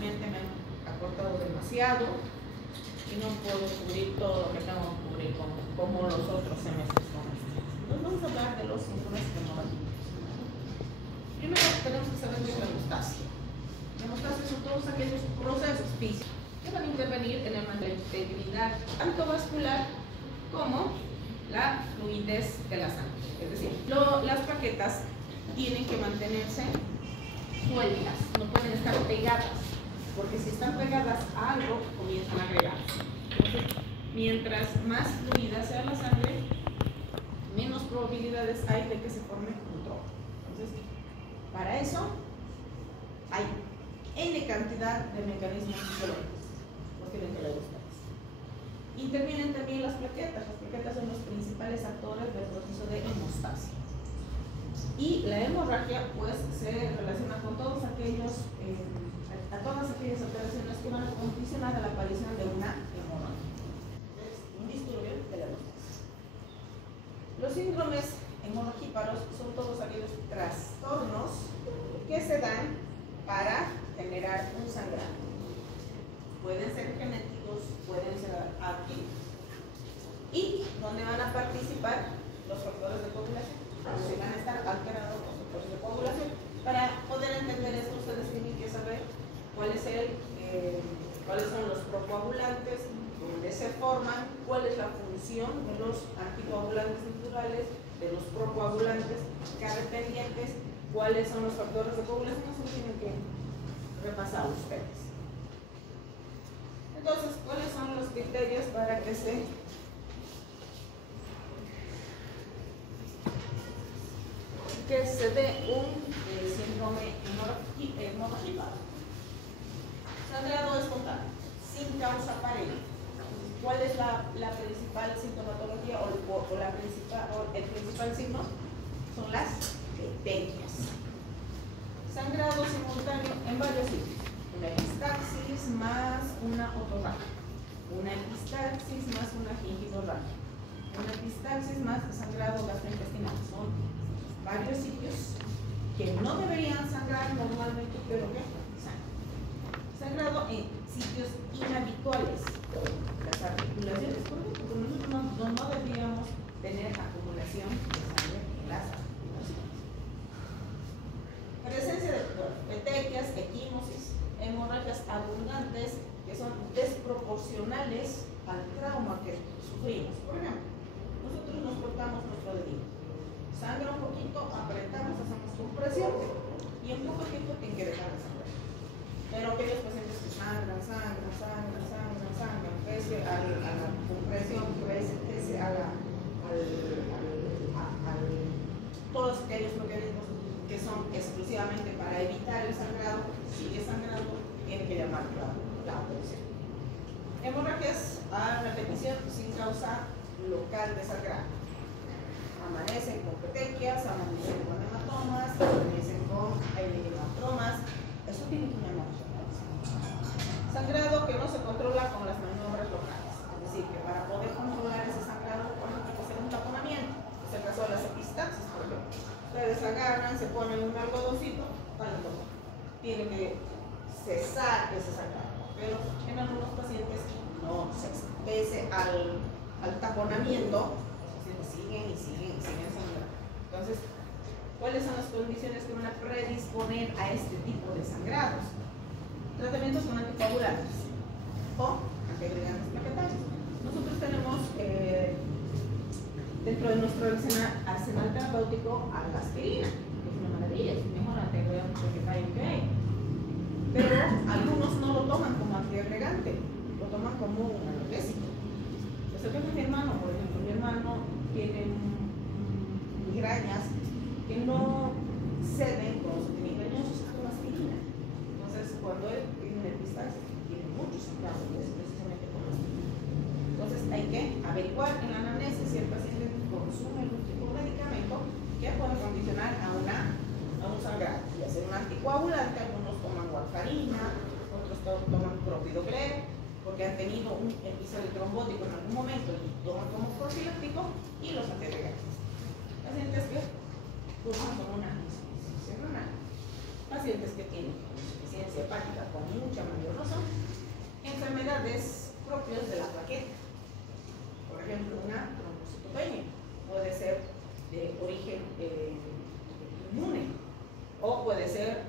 lamentablemente me han acortado demasiado y no puedo cubrir todo lo que tengo que cubrir como los otros semestres con esto. Entonces vamos a hablar de los síndromes hemorrágicos. Primero tenemos que saber qué es la hemostasia. La hemostasia son todos aquellos procesos físicos que van a intervenir en la integridad tanto vascular como la fluidez de la sangre. Es decir, las plaquetas tienen que mantenerse sueltas, no pueden estar pegadas, porque si están pegadas a algo, comienzan a agregarse. Entonces, mientras más fluida sea la sangre, menos probabilidades hay de que se forme un trombo. Entonces, para eso hay N cantidad de mecanismos fisiológicos, porque tienen que le gustan. Intervienen también las plaquetas. Las plaquetas son los principales actores del proceso de hemostasia. Y la hemorragia, pues, se relaciona con todas aquellas alteraciones que van a condicionar a la aparición de una hemorragia. Es un disturbio de la hemostasia. Los síndromes hemorragíparos son todos aquellos trastornos que se dan para generar un sangrado. Pueden ser genéticos, pueden ser adquiridos. Y donde van a participar los factores de coagulación. Se van a estar alterados los factores de coagulación. Para poder entender esto, ustedes tienen que saber cuáles son los procoagulantes, dónde se forman, cuál es la función de los anticoagulantes naturales, de los procoagulantes dependientes, cuáles son los factores de coagulación. Eso lo tienen que repasar ustedes. Entonces, ¿cuáles son los criterios para que se dé un síndrome hemorrágico? Sangrado espontáneo, sin causa aparente. ¿Cuál es la principal sintomatología el principal signo? Son las petequias. Sangrado simultáneo en varios sitios. Una epistaxis más una otorragia, una epistaxis más una gingidorragia, una epistaxis más sangrado gastrointestinal. Son varios sitios que no deberían sangrar normalmente, pero que sangran. Sangrado en sitios inhabituales, las articulaciones, por ejemplo, porque nosotros no deberíamos tener acumulación de sangre en las articulaciones. Presencia de petequias, equimosis, hemorragias abundantes que son desproporcionales al trauma que sufrimos. Por ejemplo, nosotros nos cortamos nuestro dedito, sangra un poquito, apretamos, hacemos compresión y en poco tiempo tiene que dejar de sangrar. Pero aquellos pacientes que sangran, pese a la compresión, pese a todos aquellos mecanismos que son exclusivamente para evitar el sangrado, sigue sangrando, tiene que llamar la atención. Hemorragias a repetición sin causa local de sangrado. Amanecen con petequias, amanecen con hematomas, amanecen con hematomas. Eso tiene que llamar la atención. Sangrado que no se controla con las maniobras locales. Es decir, que para poder controlar ese sangrado, por ejemplo, hay que hacer un taponamiento. Es el caso de las epistaxis, por ejemplo. Ustedes agarran, se ponen un algodoncito, tiene que cesar ese sangrado. Pero en algunos pacientes no cesa. Pese al taponamiento, los pacientes siguen sangrando. Entonces, ¿cuáles son las condiciones que van a predisponer a este tipo de sangrados? Tratamientos con anticoagulantes o antiagregantes plaquetarios. Nosotros tenemos dentro de nuestro arsenal terapéutico a la aspirina, que es una maravilla, es el mejor antiagregante plaquetario que hay. Pero algunos no lo toman como antiagregante, lo toman como un analgésico. Es el caso de mi hermano, por ejemplo. Mi hermano tiene migrañas que no ceden con los antimigrañosos con la aspirina. Entonces, cuando él tiene una epistaxis, tiene muchos sangrados, es precisamente con la aspirina. Entonces, hay que averiguar en la anamnesis si el paciente consume algún tipo de medicamento que puede condicionar a un sangrado. Y hacer un anticoagulante, algunos toman warfarina, otros toman clopidogrel, porque han tenido un episodio trombótico en algún momento y toman como profiláctico, y los antiagregantes. Pacientes que cursan con una insuficiencia renal, pacientes que tienen insuficiencia hepática con mucha mayor razón, enfermedades propias de la plaqueta. Por ejemplo, una trombocitopenia puede ser de origen inmune o puede ser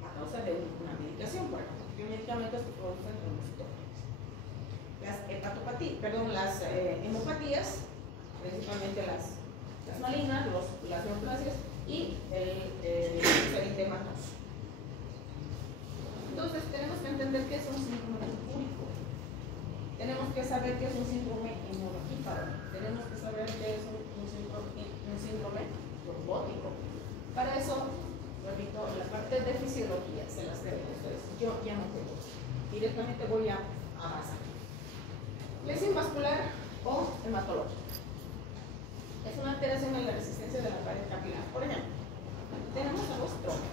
a causa de una medicación, por ejemplo. ¿Qué medicamentos que producen trombocitopenias? Las hemopatías, principalmente las malignas, las neoplasias y el eritematos. Entonces tenemos que entender que es un síndrome púrico. Tenemos que saber que es un síndrome inmunotíparo. Tenemos que saber que es un síndrome trombótico. Para eso, repito, la parte de fisiología se las debo a ustedes. Yo ya no tengo. Directamente voy a avanzar. Lesión vascular o hematológica. Es una alteración en la resistencia de la pared capilar. Por ejemplo, tenemos a los trombos.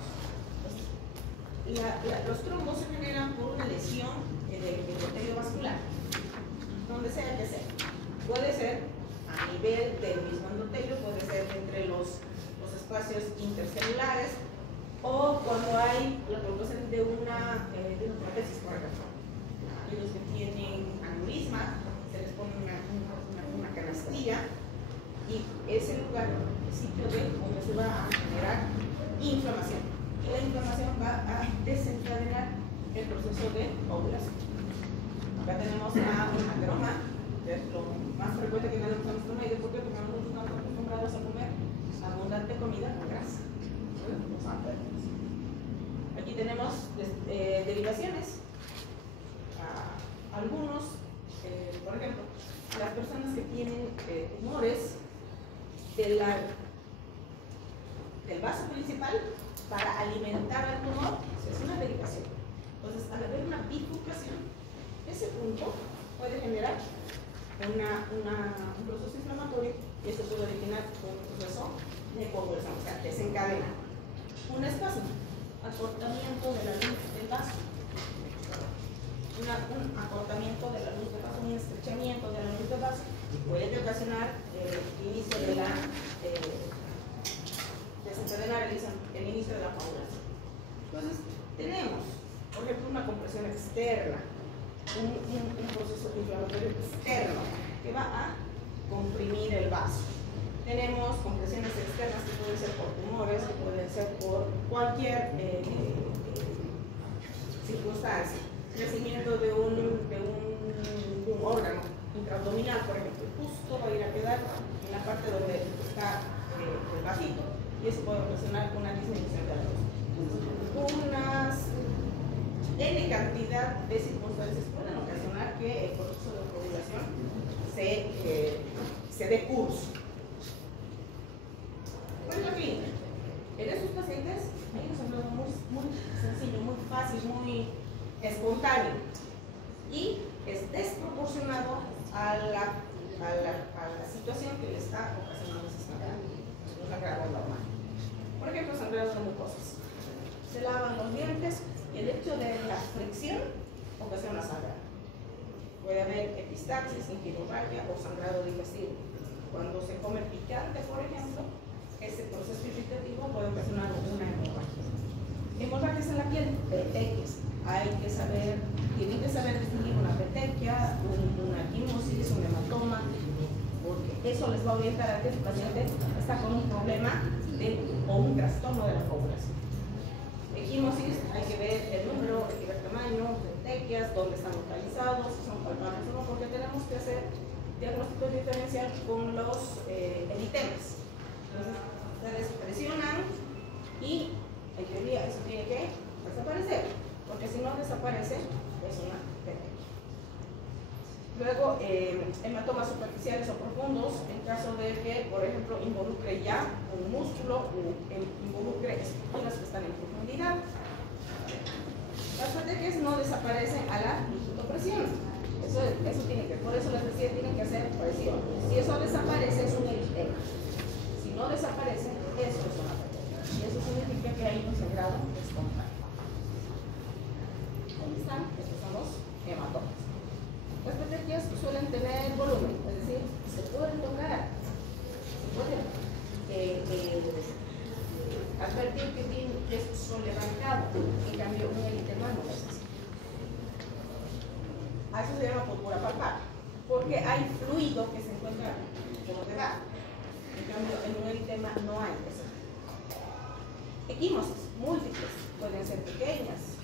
Los trombos se generan por una lesión del endotelio vascular, donde sea que sea. Puede ser a nivel del mismo endotelio, puede ser entre los espacios intercelulares o cuando hay la producción de una prótesis, por ejemplo. Aquellos que tienen aneurisma, se les pone una canastilla y es el lugar, el sitio donde se va a generar inflamación. Y la inflamación va a desencadenar el proceso de ovulación. Acá tenemos a un ateroma, que es lo más frecuente que tenemos en nuestro medio, porque nosotros estamos acostumbrados a comer abundante comida con grasa. Aquí tenemos derivaciones. Algunos, por ejemplo, las personas que tienen tumores del vaso principal para alimentar al tumor, es una derivación. Entonces, al haber una bifurcación, ese punto puede generar un proceso inflamatorio y esto puede originar un proceso de coagulación, o sea, desencadena un espasmo, acortamiento de la luz del vaso, un acortamiento de la luz del vaso, un estrechamiento de la luz del vaso puede ocasionar el inicio de la desencadenar el inicio de la coagulación. Entonces, tenemos, por ejemplo, una compresión externa, un proceso inflamatorio externo que va a comprimir el vaso. Tenemos compresiones externas que pueden ser por tumores, que pueden ser por cualquier circunstancia. Crecimiento de un órgano intraabdominal, por ejemplo, justo va a ir a quedar en la parte donde está el vasito. Y eso puede ocasionar una disminución de la luz. Unas N cantidad de circunstancias pueden ocasionar que el proceso de coagulación se dé curso. ¿Cuál es la clínica? En estos pacientes hay un sangrado muy sencillo, muy fácil, muy espontáneo y es desproporcionado a la situación que le está ocasionando ese sangrado. Un sangrado normal. Por ejemplo, sangrados de mucosas. Se lavan los dientes y el hecho de la fricción ocasiona sangrado. Puede haber epistaxis, gingivorragia o sangrado digestivo. Cuando se come picante, por ejemplo, ese proceso irritativo puede ocasionar una hemorragia. Hemorragias en la piel, petequias. Tienen que saber distinguir una petequia, una quimosis, un hematoma, porque eso les va a orientar a que el paciente está con un problema o un trastorno de la coagulación. Equimosis, hay que ver el número, hay que ver tamaño, petequias, dónde están localizados, si son palpables o no, porque tenemos que hacer diagnóstico diferencial con los eritemas. Entonces, ustedes presionan y en teoría eso tiene que desaparecer, porque si no desaparece, es una petequia. Luego, hematomas superficiales o profundos, en caso de que, por ejemplo, involucre ya un músculo o involucre estructuras que están en profundidad. Las petequias no desaparecen a la digitopresión. Eso tiene que, por eso les decía, tienen que hacer presión. Si eso desaparece, es un eritema. Si no desaparece, eso es una petequia. Y eso significa que hay un sangrado espontáneo. ¿Dónde están? Estos son los hematomas. Las petequias suelen tener volumen, es decir, se pueden tocar, se pueden Advertir que es sobrelevantado, en cambio un eritema no es así. A eso se llama púrpura palpable, porque hay fluido que se encuentra como debajo. En cambio, en un eritema no hay eso. Equimosis múltiples pueden ser pequeñas,